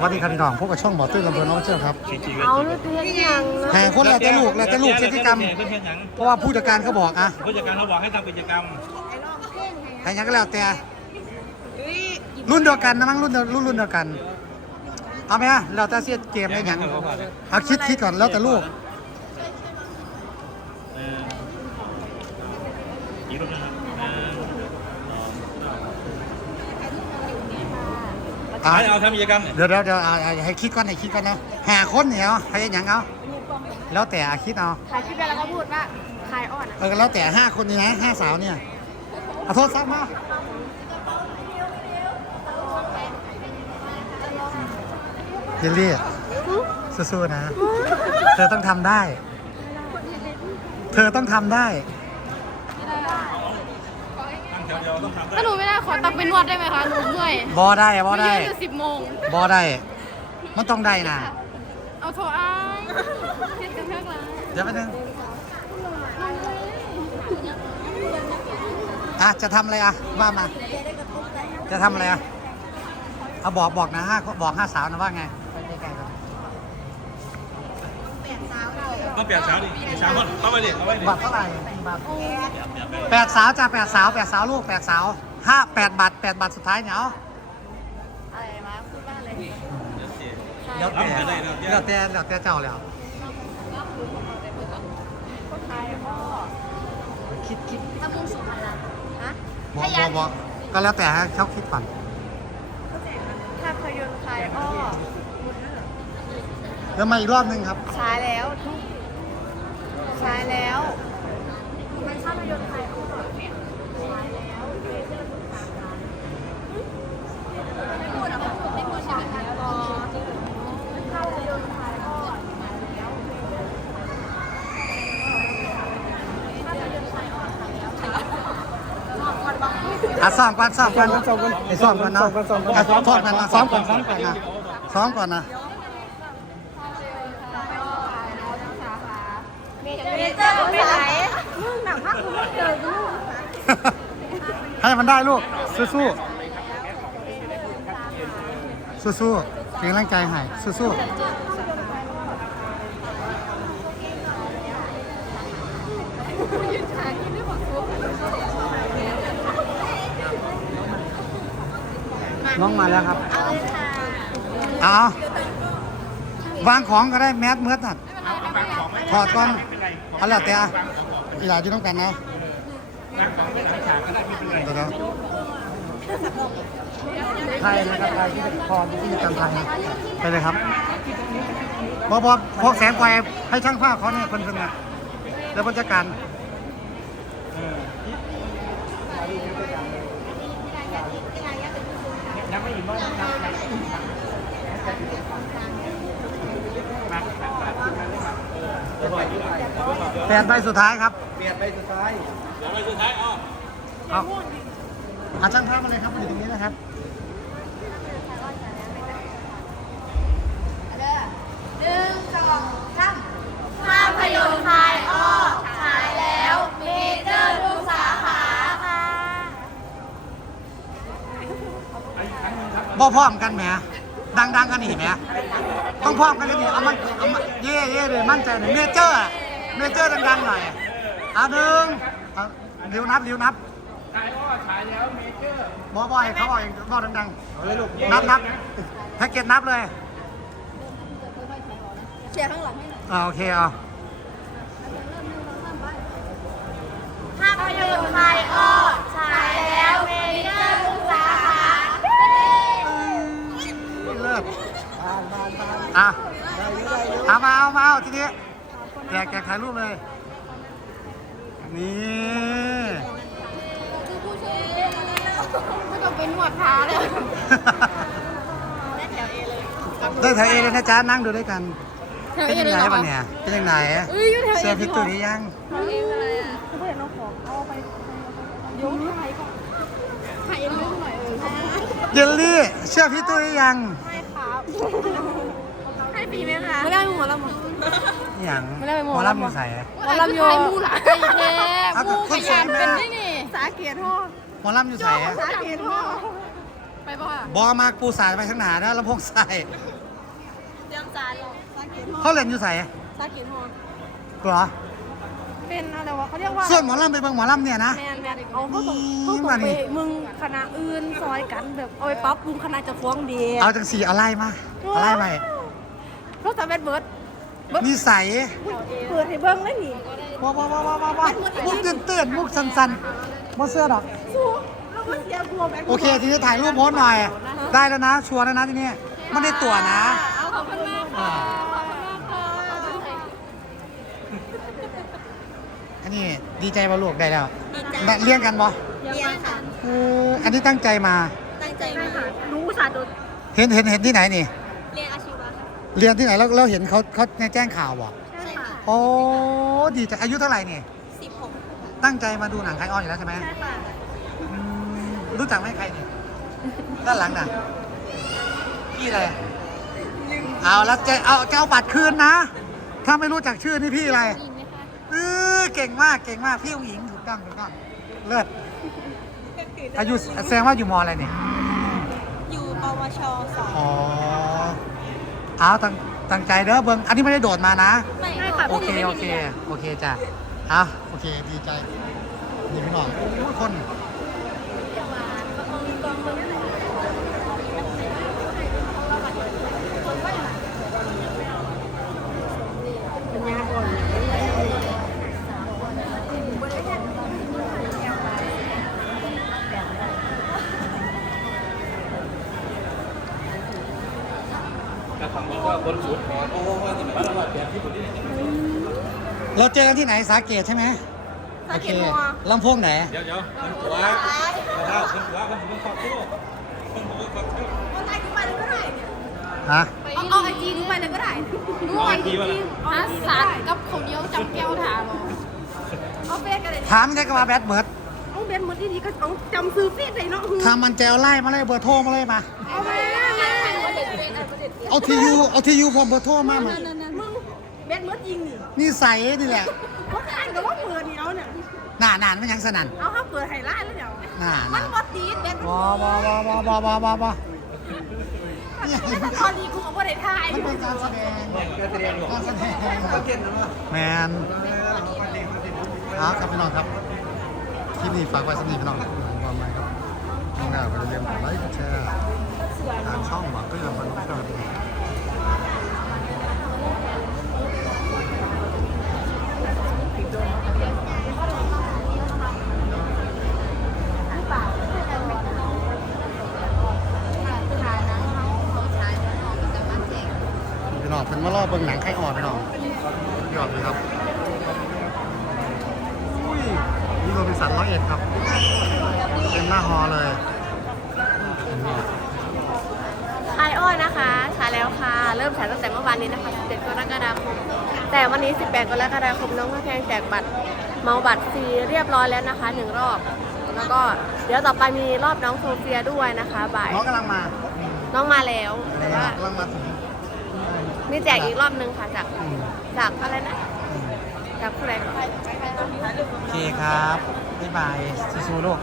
สวัสดีครับพี่น้องพวกกับช่องหมอตื้นลำเพลินน้องเชื่อครับเอาลูกเรียนยังแห่คนแล้วแต่ลูกแล้วแต่ลูกกิจกรรม เพื่อนเพื่อนหยังเพราะว่าผู้จัดการเขาบอกอะผู้จัดการเขาบอกให้ทำกิจกรรมใครยังก็แล้วแต่รุ่นเดียวกันนะมั้งรุ่นเดียวรุ่นรุ่นเดียวกัน เอาไหมฮะเราจะเสียเกมได้ยังเอาคิดคิดก่อนแล้วแต่ลูกเอออีกรูปหนึงครับหนึ่งส องอะให้เอาทำกิจกรรมเนี่ยเดี๋ยวเดี๋ยวเดี๋ยวอะอะให้คิดก่อนให้คิดก่อนนะแห่คนเหนียวใครยังเอาแล้วแต่อะคิดเอาถ่ายคลิปแล้วก็พูดว่าคลายอ่อนเออแล้วแต่ห้าคนนี้นะห้าสาวเนี่ยเอาโทษซักมาเยลลี่สู้ๆนะ เธอต้องทำได้ เธอต้องทำได้ตั้งแถวเดียวต้องทำได้ถ้าหนูไม่ได้ขอตักเป็นนวดได้ไหมคะหนูเมื่อยบอได้บอไม่ได้ยืนอยู่สิบโมงบอได้มันต้องได้นะเอาโทรอ้ายเฮ็ดกันเท่าไหร่เดี๋ยวไปนึงอะจะทำอะไรอะว่ามา จะทำอะไรอะเอาบอกบอกนะห้าบอกห้าสาวนะว่าไง ต้องเปลี่ยนเช้าดิเช้าก่อนเอาไปดิเอาไปดิบัตรเท่าไหร่บัตรแปดสาวจ้ะแปดสาวแปดสาวลูกแปดสาวห้าแปดบัตรแปดบัตรสุดท้ายเนี่ยเอาอะไรมาพูดบ้างเลยเดี๋ยวแต่เดี๋ยวแต่เดี๋ยวแต่เจ้าแล้วคลายอ้อคิดคิดถ้ามุ่งสู่พลังฮะบอกบอกบอกก็แล้วแต่ให้เขาคิดก่อนภาพยนตร์คลายอ้อแล้วมาอีกรอบหนึงครับใช้แล้ว ใช้แล้วมันภาพยนตร์คลายอ้อใช้แล้วไม่พูดอะไม่พูดใช่ไหมคะรอภาพยนตร์คลายอ้อใช้แล้วภาพยนตร์คลายอ้อใช้แล้วก่อนบางพูดอะซ้อมก่อนซ้อมก่อนไอ้ซ้อมก่อนเนาะอะซ้อมก่อนนะซ้อมก่อนซ้อมก่อนนะซ้อมก่อนนะ เจอร์ไปไหนมึงหนังพักมึงเจอกูให้มันได้ลูก สู้ๆสู้ๆเป็นกำลังใจให้สู้ๆน้องมาแล้วครับ เอาเลยค่ะเอาวางของก็ได้แมสเมื่อดน่ะถอดก่อน อาแล้วแต่อีหลาอยู่ต้องกันนะเดี๋ยวนะไทยนะครับไทยที่เป็นพรที่มีการไทยไปเลยครับบอบอพกแสงไฟให้ช่างภาพเขาเนี่ยเพิ่นๆนะแล้วบรรยากาศยังไม่เห็นว่า แปดใบสุดท้ายครับเดี๋ยวไปสุดท้ายอ๋อเอาอาช่างภาพมาเลยครับอยู่ตรงนี้นะครับหนึ่งสองสามภาพยนตร์คลายอ้อฉายแล้วเมเจอร์ทุกสาขาค่ะบ่พร้อมกันแหมดังๆกันนี่แหมต้องพร้อมกันเลยดิเอามันเอามันเย่เย่เลยมั่นใจหน่อยเมเจอร์อะ เมเจอร์ดังๆหน่อยอะหนึ่งเอาเร็วนับเร็วนับฉายอ้อฉายแล้วเมเจอร์บ่บ่ให้เขาบอกเองบอกดังๆเอาเลยลูกนับนับแพ็กเกจนับเลยเชียร์ข้างหลังให้หน่อยอ่าโอเคเอาภาพยนตร์คลายอ้อฉายแล้วเมเจอร์ทุกสาขาเลิศอะเอามาเอามาเอาทีนี้ แจกแจกถ่ายรูปเลย นี่ไม่ต้องเป็นหนวดพาเลยได้แถวเอเลยได้ถ่ายเองเลยนะจ๊ะนั่งดูด้วยกันแถวเป็นเอยังเลยไงเหรอบ้างเนี่ยเป็นยังไงเอ้ยอยู่แถวเอเสื้อพิษตัวนี้ยังแถวเออะไรอะเขาเห็นน้องของเอาไปยกถ่ายก่อนถ่ายเอ็มรูปหน่อยเออเยลลี่เสื้อพิษตัวนี้ยังให้ครับให้ปีไหมคะไม่ได้หมดแล้วมั้ง อย่างไม่ได้ไปหมหอมอลำลำอยู่ใส่หมอลำโยมูหลาไก่แท้เอามูคขนสวยัยนแม่เป็นได้นี่สาเกียรติพ่อหมอลำอยู่ใส่สาเกียรติพ่อฮไปป่ะบอมากปูสายไปข้างหน้านะลำโพงใส่เตรียมจานลงซาเกตฮอเขาเล่นอยู่ใส่ซาเกตฮอเหรอเป็นอะไรวะเขาเรียกว่าส่วนหมอลำไปเบิ่งหมอลำเนี่ยนะแมนแมนเอาเขาต้องนี่เขาต้องมาไปนี่มึงคณะอื่นซอยกันแบบเอาไปปรับปรุงคณะเจะฟ้าของดีเอาจังสีเอาไล่มาเอาไล่ไปเขาจะเป็นเบิร์ด นิสัยเปิดให้เบิ้งเลยนี่ว้าวว้าวว้าวว้าวว้าวมุกตื่นเต้นมุกสันๆบ่เสื้อดอกสู้แล้วก็เสียกลัวแบบโอเค ทีนี้ถ่ายรูปโพสต์หน่อย ได้แล้วนะ ชัวร์แล้วนะทีนี้ไม่ได้ตั๋วนะเอาขอบคุณมากค่ะขอบคุณมากค่ะอันนี้ดีใจมาลูกได้แล้วแบ่เลี้ยงกันบ่เรียนค่ะเอออันนี้ตั้งใจมา ตั้งใจมากรู้สาตัวเห็นเห็นเห็นที่ไหนนี่ เรียนที่ไหนแล้วเราเห็นเขาเขาในแจ้งข่าวบ่ใช่ค่ะโอ้ดีใจอายุเท่าไหร่นี่สิบหกตั้งใจมาดูหนังไคออนอยู่แล้วใช่ไหมใช่ค่ะอืมรู้จักไหมใครนี่ด้านหลังน่ะพี่อะไรเอาแล้วจะเอาจะเอาบัตรคืนนะ ถ้าไม่รู้จักชื่อนี่พี่อะไรมีไหมคะเออเก่งมากเก่งมากพี่ผู้หญิงถูกต้องถูกต้องเลิศอายุแสดงว่าอยู่มอะไรเนี่ยอยู่ปวชสองอ๋อ เอาตั้งตั้งใจเด้อเบิ้งอันนี้ไม่ได้โดดมานะ ไม่ค่ะ โอเค โอเค โอเคจ้ะเอาโอเค ดีใจนี่พี่น้องโอ้ยคน เราเจอกันที่ไหนสาเกตใช่ไหมสาโอเกเคตมัวลำโพงไหน เดี๋ยวเดี๋ยวคนหัวคนเท้าคนหัวคนหัวขอบคู่คนหัวขอบคู่เอาไอจีไปเลยก็ได้เนี่ยฮะเอาเอาไอจีไปเลยก็ได้ดูไอจีอาสารกับเขาเดียวจำแก้วถามเอาเฟซกันเลยถามไม่ได้ก็มาแบดเบิร์ดเอาเบนหมดที่นี่ก็เอาจำซื้อเฟซเลยเนาะทำมันแจวไล่มาเลยเบอร์โทรมาเลยมาเอามาเอาเด็ดเฟซ เอาเด็ดเอาทียูเอาทียูพร้อมเบอร์โทรมามานั่นนั่นมึงเบนหมดยิงนี่นี่ใส่นี่แหละเขาอ่านกับว่าเปิดนี่เอาเนี่ยหน้านานไม่ยังสนั่นเอาเขาเปิดไฮไลท์แล้วเดี๋ยวหน้ามันานนบอตีดเบนบอบอบอบอบอบอบอบอถ้าตอนนี้กูก็บ่ได้ถ่ายมันเป็นการแสดงการแสดงการแสดงแมนเอาครับพี่น้องครับคลิปนี้ฝากไว้สำหรับพี่น้องความหมายครับน้องหน้าไปเรียนไลค์แชร์ ทางช่องหวังก็ยังเป็นเพื่อนพี่น้องเป็นมาล่อเบิ่งหนังใครออกพี่น้องยอดเลยครับอุ้ยนี่โรบินสันร้อยเอ็ดครับ เป็นหน้าฮอเลยไอออนนะคะฉายแล้วค่ะ เริ่มฉายตั้งแต่เมื่อวานนี้นะคะ17กรกฎาคม แต่วันนี้ 18 กรกฎาคมน้องพระแพงแจกบัตรเมาบัตรฟรีเรียบร้อยแล้วนะคะหนึ่งรอบ แล้วก็เดี๋ยวต่อไปมีรอบน้องโซเฟียด้วยนะคะบ่ายน้องกำลังมาน้องมาแล้วแต่ว่ากำลังมาถึงมีแจกอีกรอบนึงค่ะจากอืมจากอะไรนะจากผู้ใดก็โอเคครับบ๊ายบายสู้ๆลูก